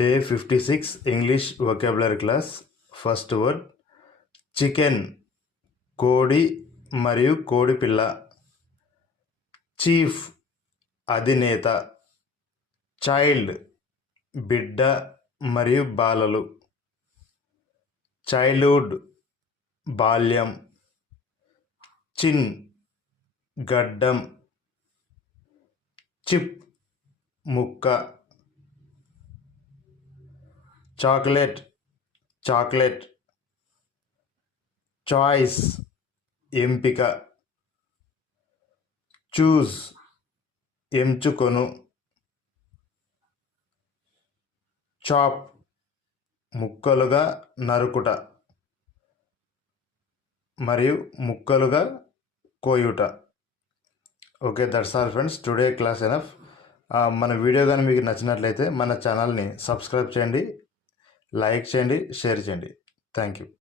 Day 56 English vocabulary class. First word chicken, కోడి మరియు కోడి పిల్ల. చీఫ్, అధినేత. చైల్డ్, బిడ్డ మరియు బాలలు. చైల్డ్హుడ్, బాల్యం. చిన్, గడ్డం. చిప్, ముక్క. Chocolate, chocolate. చాయిస్, ఎంపిక. చూస్, ఎంచుకొను. చాప్, ముక్కలుగా నరుకుట మరియు ముక్కలుగా కోయుట. Okay, that's all friends, today class enough. మన వీడియో కానీ మీకు నచ్చినట్లయితే మన ఛానల్ని సబ్స్క్రైబ్ చేయండి, లైక్ చేయండి, షేర్ చేయండి. Thank you.